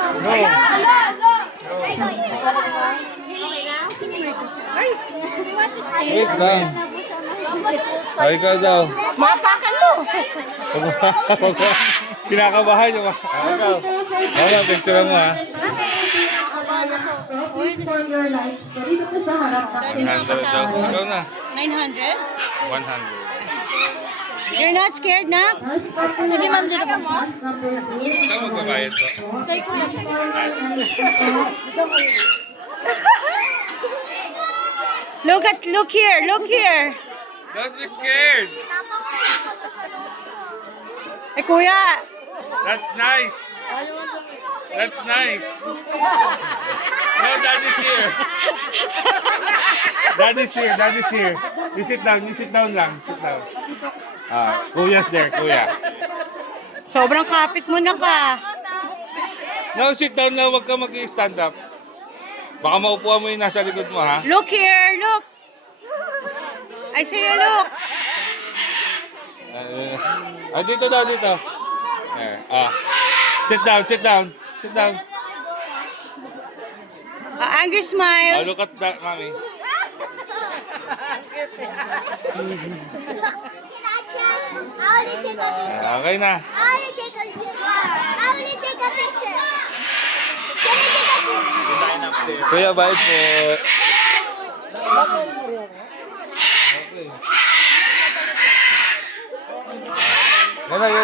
No. Wait lang. Ay, ikaw daw. Mapakan mo. Kinakabahan yung mga. Ikaw. Wala, picture mo ha. Please form your lines. Dito po sa harap na. 100 daw. Ikaw na. 900? 100. You're not scared, na? Sige, ma'am, dito po. Saan magbabayad po? Kay kuya. Look here. Don't be scared. Eh, kuya. That's nice. That's nice. No, Daddy's here. Daddy's here. You sit down lang. Sit down. Kuya's there, kuya. Sobrang kapit mo na ka. No, sit down lang. Huwag ka mag-stand up. Baka maupuan mo yung nasa likod mo, ha? Look here, look. I say you look. Dito daw, dito. There. Sit down. Angry smile. Look at that, mommy. Okay na. I want to take a picture. Can I take a picture? Kuya, bye po. Okay. Yan na, yan.